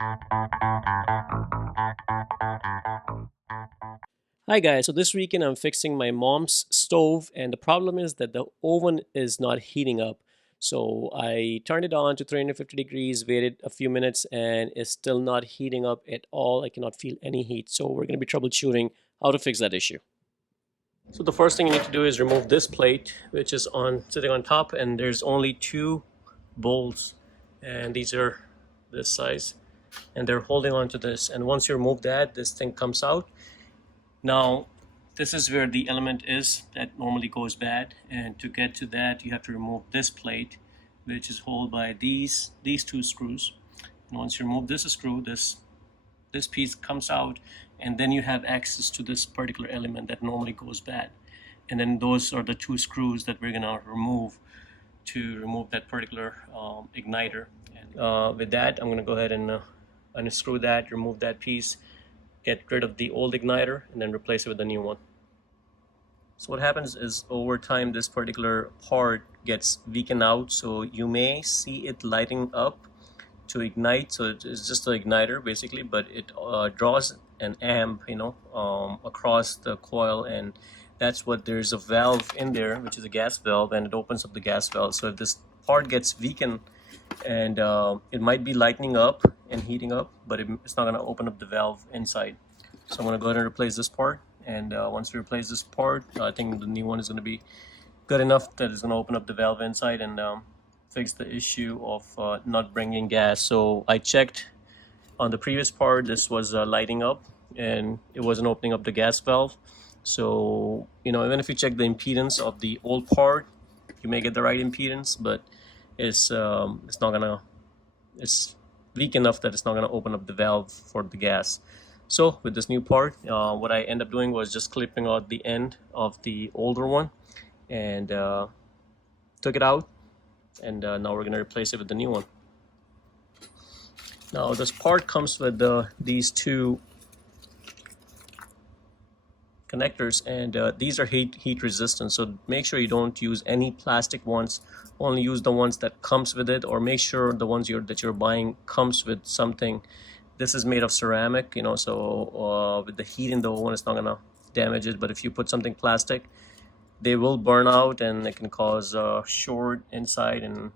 Hi guys, so this weekend I'm fixing my mom's stove and the problem is that the oven is not heating up. So I turned it on to 350 degrees, waited a few minutes and it's still not heating up at all. I cannot feel any heat. So we're going to be troubleshooting how to fix that issue. So the first thing you need to do is remove this plate which is on sitting on top, and there's only two bolts and these are this size and they're holding on to this, and once you remove that, this thing comes out. Now, this is where the element is that normally goes bad, and to get to that, you have to remove this plate, which is held by these two screws. And once you remove this screw, this piece comes out, and then you have access to this particular element that normally goes bad. And then those are the two screws that we're gonna remove to remove that particular igniter. And with that, I'm gonna go ahead and unscrew that, remove that piece, get rid of the old igniter, and then replace it with a new one. So what happens is over time this particular part gets weakened out, so you may see it lighting up to ignite. So it's just an igniter basically, but it draws an amp, across the coil, and that's what there's a valve in there, which is a gas valve, and it opens up the gas valve. So if this part gets weakened, and it might be lightening up and heating up, but it's not going to open up the valve inside. So I'm going to go ahead and replace this part, and once we replace this part, I think the new one is going to be good enough that it's going to open up the valve inside and fix the issue of not bringing gas. So I checked on the previous part, this was lighting up and it wasn't opening up the gas valve. So even if you check the impedance of the old part, you may get the right impedance, but it's not gonna, it's weak enough that it's not gonna open up the valve for the gas. So with this new part, what I end up doing was just clipping out the end of the older one and took it out, and now we're gonna replace it with the new one. Now this part comes with these two connectors, and these are heat resistant, so make sure you don't use any plastic ones, only use the ones that comes with it, or make sure the ones that you're buying comes with something. This is made of ceramic, so with the heat in the oven it's not gonna damage it, but if you put something plastic, they will burn out and it can cause short inside, and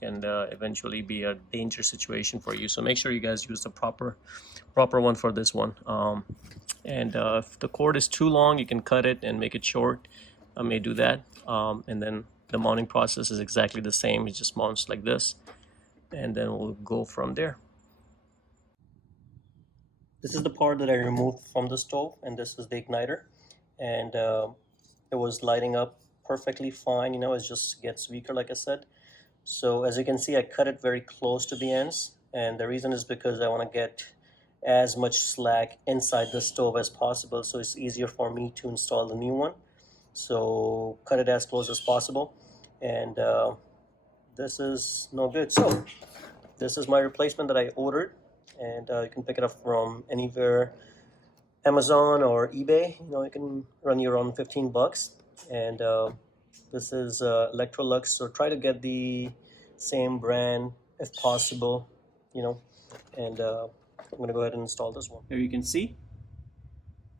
can eventually be a dangerous situation for you. So make sure you guys use the proper one for this one. And if the cord is too long, you can cut it and make it short. I may do that. And then the mounting process is exactly the same. It just mounts like this, and then we'll go from there. This is the part that I removed from the stove, and this is the igniter, and it was lighting up perfectly fine. It just gets weaker, like I said. So as you can see, I cut it very close to the ends, and the reason is because I want to get as much slack inside the stove as possible, so it's easier for me to install the new one. So cut it as close as possible, and this is no good. So this is my replacement that I ordered, and you can pick it up from anywhere, Amazon or eBay. It can run you around 15 bucks, and this is Electrolux, so try to get the same brand if possible, and I'm gonna go ahead and install this one. Here you can see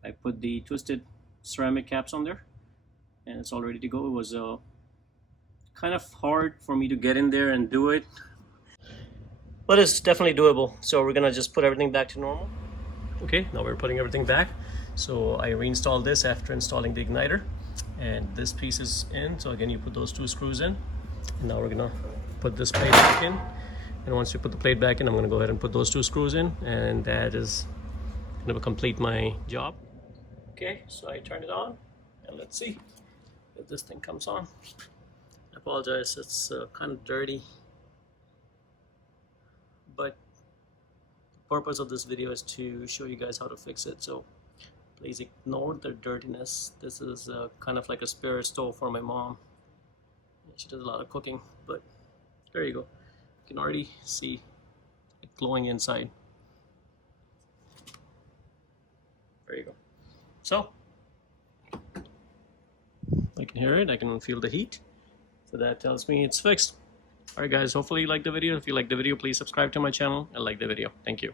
I put the twisted ceramic caps on there, and it's all ready to go. It was kind of hard for me to get in there and do it, but it's definitely doable. So we're gonna just put everything back to normal. Okay, now we're putting everything back. So I reinstalled this after installing the igniter, and this piece is in. So again, you put those two screws in, and now we're gonna put this plate back in. And once you put the plate back in, I'm gonna go ahead and put those two screws in, and that is gonna complete my job. Okay, so I turn it on, and let's see if this thing comes on. I apologize, it's kind of dirty, but the purpose of this video is to show you guys how to fix it, so please ignore the dirtiness. This is kind of like a spare stove for my mom. She does a lot of cooking, but there you go. You can already see it glowing inside. There you go. So I can hear it, I can feel the heat, so that tells me it's fixed. All right, guys, hopefully you like the video. If you like the video, please subscribe to my channel and like the video. Thank you.